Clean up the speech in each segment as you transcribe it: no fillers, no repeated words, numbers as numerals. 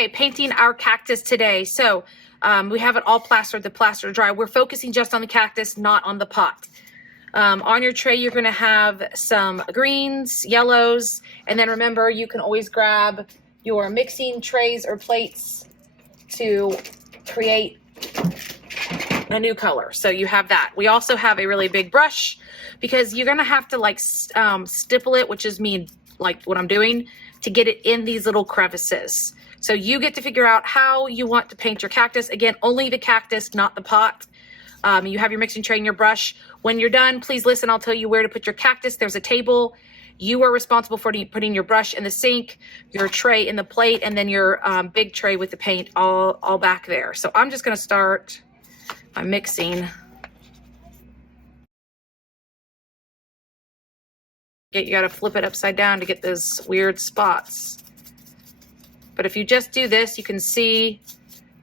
Okay, painting our cactus today. So we have it all plastered, the plaster dry. We're focusing just on the cactus, not on the pot. On your tray, you're gonna have some greens, yellows, and then remember, you can always grab your mixing trays or plates to create a new color. So you have that. We also have a really big brush because you're gonna have to like stipple it, which is me, like what I'm doing, to get it in these little crevices. So you get to figure out how you want to paint your cactus. Again, only the cactus, not the pot. You have your mixing tray and your brush. When you're done, please listen, I'll tell you where to put your cactus. There's a table. You are responsible for putting your brush in the sink, your tray in the plate, and then your big tray with the paint all back there. So I'm just gonna start by mixing. You gotta flip it upside down to get those weird spots. But if you just do this, you can see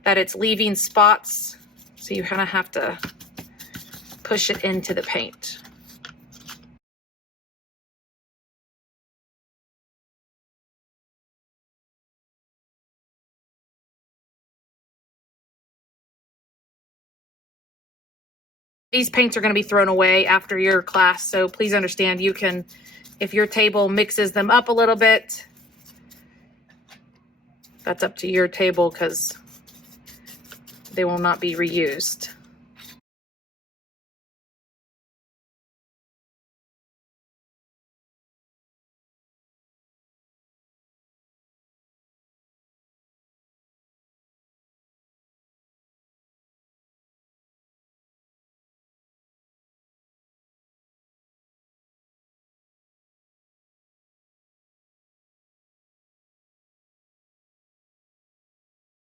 that it's leaving spots. So you kind of have to push it into the paint. These paints are going to be thrown away after your class, so please understand you can, if your table mixes them up a little bit, that's up to your table because they will not be reused.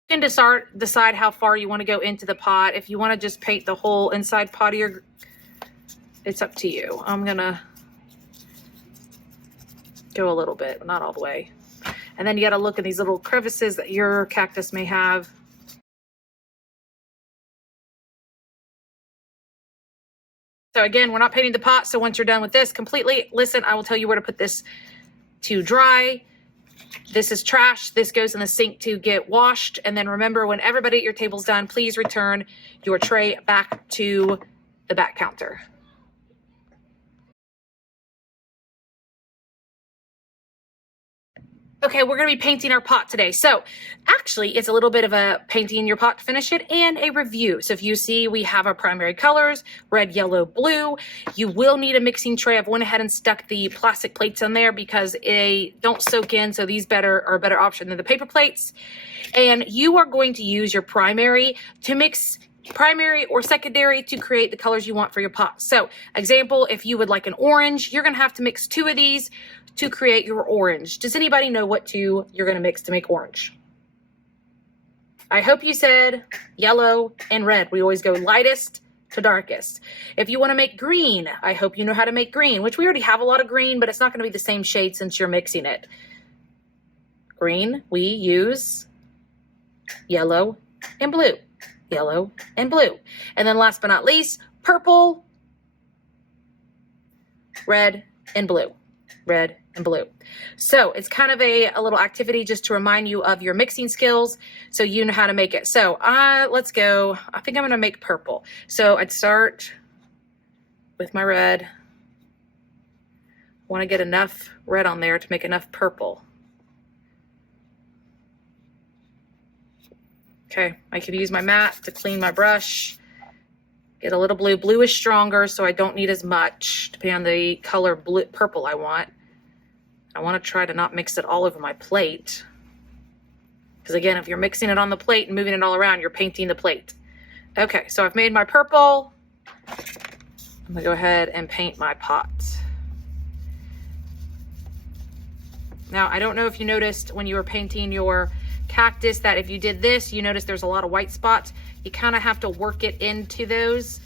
You can decide how far you want to go into the pot. If you want to just paint the whole inside pot of your, it's up to you. I'm gonna go a little bit, not all the way. And then you got to look at these little crevices that your cactus may have. So again, we're not painting the pot. So once you're done with this completely, listen, I will tell you where to put this to dry. This is trash. This goes in the sink to get washed. And then remember, when everybody at your table's done, please return your tray back to the back counter. Okay, we're gonna be painting our pot today. So actually it's a little bit of a painting your pot to finish it and a review. So if you see, we have our primary colors, red, yellow, blue. You will need a mixing tray. I've went ahead and stuck the plastic plates on there because they don't soak in. So these are a better option than the paper plates. And you are going to use your primary to mix primary or secondary to create the colors you want for your pot. So example, if you would like an orange, you're gonna have to mix 2 of these to create your orange. Does anybody know what 2 you're gonna mix to make orange? I hope you said yellow and red. We always go lightest to darkest. If you wanna make green, I hope you know how to make green, which we already have a lot of green, but it's not gonna be the same shade since you're mixing it. Green, we use yellow and blue. Yellow and blue. And then last but not least, purple, red and blue, red and blue. So it's kind of a little activity just to remind you of your mixing skills so you know how to make it. So let's go. I think I'm gonna make purple. So I'd start with my red. I wanna get enough red on there to make enough purple. Okay, I could use my mat to clean my brush. Get a little blue. Blue is stronger, so I don't need as much, depending on the color purple I want. I want to try to not mix it all over my plate. Because again, if you're mixing it on the plate and moving it all around, you're painting the plate. Okay, so I've made my purple. I'm gonna go ahead and paint my pot. Now, I don't know if you noticed when you were painting your cactus that if you did this, you notice there's a lot of white spots. You kind of have to work it into those.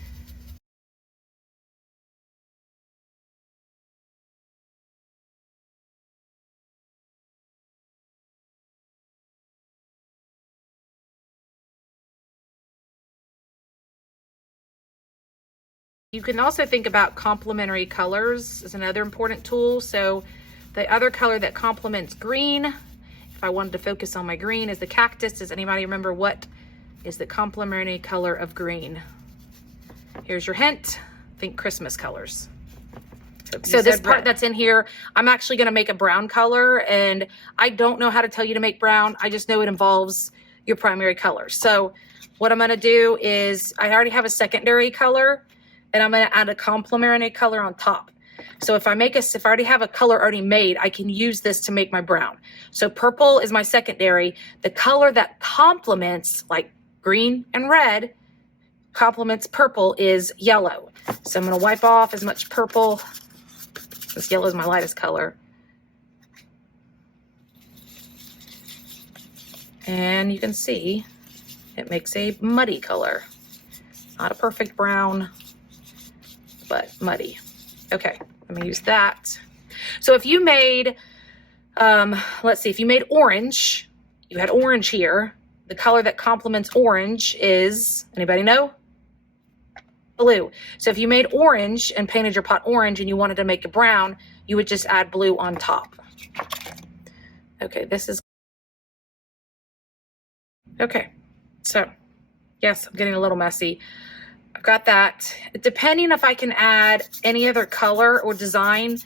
You can also think about complementary colors as another important tool. So the other color that complements green, if if I wanted to focus on my green, is the cactus. Does anybody remember what is the complementary color of green? Here's your hint. Think Christmas colors. So this part that's in here, I'm actually going to make a brown color, and I don't know how to tell you to make brown. I just know it involves your primary color. So what I'm going to do is I already have a secondary color, and I'm going to add a complementary color on top. So if I already have a color already made, I can use this to make my brown. So purple is my secondary. The color that complements, like green and red, complements purple is yellow. So I'm going to wipe off as much purple. This yellow is my lightest color. And you can see it makes a muddy color. Not a perfect brown, but muddy. Okay, let me use that. So if you made, let's see, if you made orange, you had orange here. The color that complements orange is, anybody know? Blue. So if you made orange and painted your pot orange and you wanted to make it brown, you would just add blue on top. Okay, this is, okay. So yes, I'm getting a little messy. I've got that. Depending if I can add any other color or design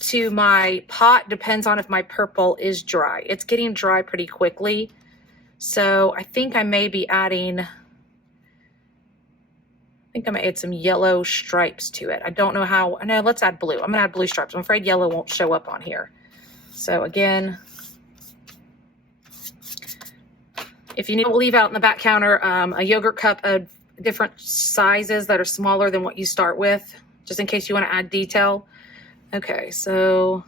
to my pot depends on if my purple is dry. It's getting dry pretty quickly. So I think I may be adding, I think I'm gonna add some yellow stripes to it. I don't know how, no, let's add blue. I'm gonna add blue stripes. I'm afraid yellow won't show up on here. So again, if you need to leave out in the back counter a yogurt cup of different sizes that are smaller than what you start with, just in case you want to add detail. Okay, so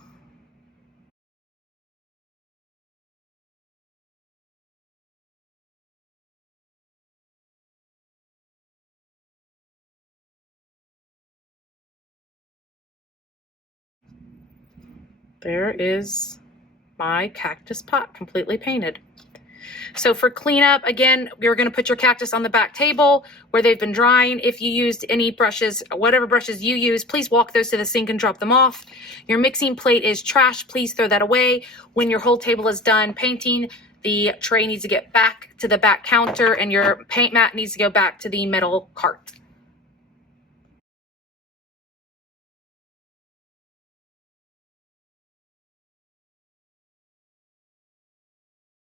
there is my cactus pot completely painted. So for cleanup, again, you're going to put your cactus on the back table where they've been drying. If you used any brushes, whatever brushes you use, please walk those to the sink and drop them off. Your mixing plate is trash. Please throw that away. When your whole table is done painting, the tray needs to get back to the back counter and your paint mat needs to go back to the metal cart.